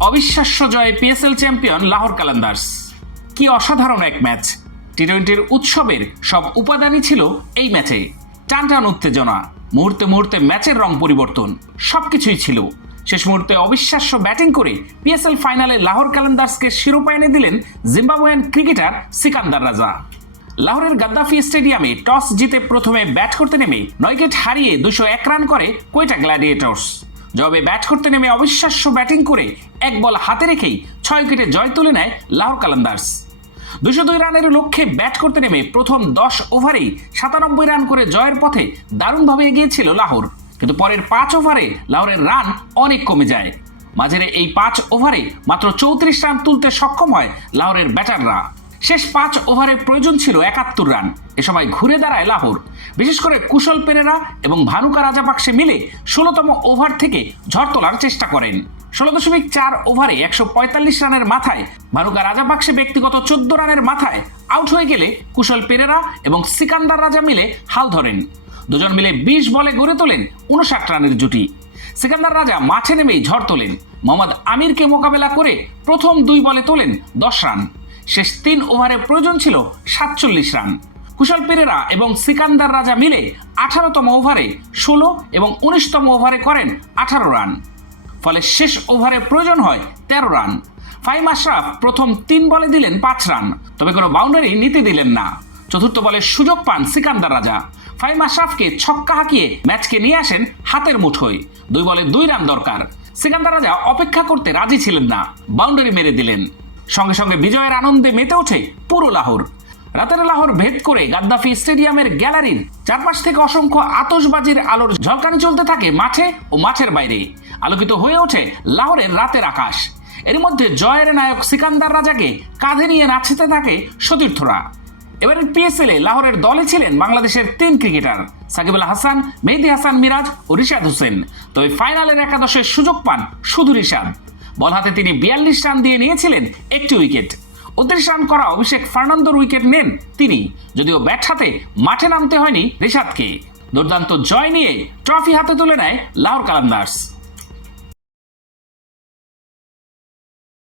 অবিশ্বাস্য জয়ে PSL champion Lahore Qalandars কি অসাধারণ এক ম্যাচ টি টোয়েন্টির উৎসবের সব উপাদানই ছিল এই ম্যাচে টান টান উত্তেজনা। মুহূর্তে মুহূর্তে ম্যাচের রং পরিবর্তন। সব কিছুই ছিল। শেষ মুহূর্তে অবিশ্বাস্য ব্যাটিং করে পিএসএল ফাইনালে লাহোর কালান্দার্সকে শিরোপা এনে দিলেন জিম্বাবুয়ান ক্রিকেটার সিকান্দার রাজা। লাহোরের গাদ্দাফি স্টেডিয়ামে টস জিতে প্রথমে ব্যাট করতে নেমে নয় হারিয়ে দুশো এক রান করে কোয়েটা গ্ল্যাডিয়েটর্স জবাবে ব্যাট করতে নেমে অবিশ্বাস্য ব্যাটিং করে এক বল হাতে রেখেই ছয় উইকেটে জয় তুলে নেয় লাহোর কালান্দার্স। দুশো দুই রানের লক্ষ্যে ব্যাট করতে নেমে প্রথম দশ ওভারেই সাতানব্বই রান করে জয়ের পথে দারুণভাবে এগিয়েছিল লাহোর। কিন্তু পরের পাঁচ ওভারে লাহোরের রান অনেক কমে যায়। মাঝের এই পাঁচ ওভারে মাত্র চৌত্রিশ রান তুলতে সক্ষম হয় লাহোরের ব্যাটাররা। শেষ পাঁচ ওভারে প্রয়োজন ছিল একাত্তর রান। এ সময় ঘুরে দাঁড়ায় লাহোর। বিশেষ করে কুশল পেরেরা এবং ভানুকা রাজাপাকসে মিলে ষোলোতম ওভার থেকে ঝড় তোলার চেষ্টা করেন। ষোলো দশমিক চার ওভারে একশো পঁয়তাল্লিশ রানের মাথায় ভানুকা রাজাপাকসে ব্যক্তিগত চোদ্দ রানের মাথায় আউট হয়ে গেলে কুশল পেরেরা এবং সিকান্দার রাজা মিলে হাল ধরেন। দুজন মিলে বিশ বলে গড়ে তোলেন উনষাট রানের জুটি। সিকান্দার রাজা মাঠে নেমেই ঝড় তোলেন। মোহাম্মদ আমিরকে মোকাবেলা করে প্রথম দুই বলে তোলেন দশ রান। শেষ তিন ওভারে প্রয়োজন ছিল সাতচল্লিশ রান। কুশল পেরেরা এবং সিকান্দার রাজা মিলে আঠারোতম ওভারে ষোলো এবং উনিশতম ওভারে করেন আঠারো রান। ফলে শেষ ওভারে প্রয়োজন হয় তেরো রান। ফাইম আশরাফ প্রথম তিন বলে দিলেন পাঁচ রান, তবে কোনো বাউন্ডারি নিতে দিলেন না। চতুর্থ বলে সুযোগ পান সিকান্দার রাজা। ফাইম আশরাফকে ছক্কা হাঁকিয়ে ম্যাচকে নিয়ে আসেন হাতের মুঠোয়। দুই বলে দুই রান দরকার। সিকান্দার রাজা অপেক্ষা করতে রাজি ছিলেন না, বাউন্ডারি মেরে দিলেন। সঙ্গে সঙ্গে বিজয়ের আনন্দে মেতে ওঠে পুরো লাহোর। রাতের লাহোর ভেদ করে গাদ্দাফি স্টেডিয়ামের গ্যালারির চারপাশ থেকে অসংখ্য আতশবাজির আলোর ঝলকানি চলতে থাকে মাঠে ও মাঠের বাইরে। আলোকিত হয়ে ওঠে লাহোরের রাতের আকাশ। এর মধ্যে জয়ের নায়ক সিকান্দার রাজাকে কাঁধে নিয়ে নাচতে থাকে সতীর্থরা। এবারের পিএসএল এ লাহোরের দলে ছিলেন বাংলাদেশের তিন ক্রিকেটার, সাকিব আল হাসান, মেহেদি হাসান মিরাজ ও রিশাদ হোসেন। তবে ফাইনালের একাদশের সুযোগ পান শুধু রিশাদ। বল হাতে তিনি বিয়াল্লিশ রান দিয়ে নিয়েছিলেন একটি উইকেট। উনত্রিশ রান করা অভিষেক ফার্নান্দোর উইকেট নেন তিনি, যদিও ব্যাট হাতে মাঠে নামতে হয়নি রিশাদকে। দুর্দান্ত জয় নিয়ে ট্রফি হাতে তুলে নেয় লাহোর কালান্দার্স।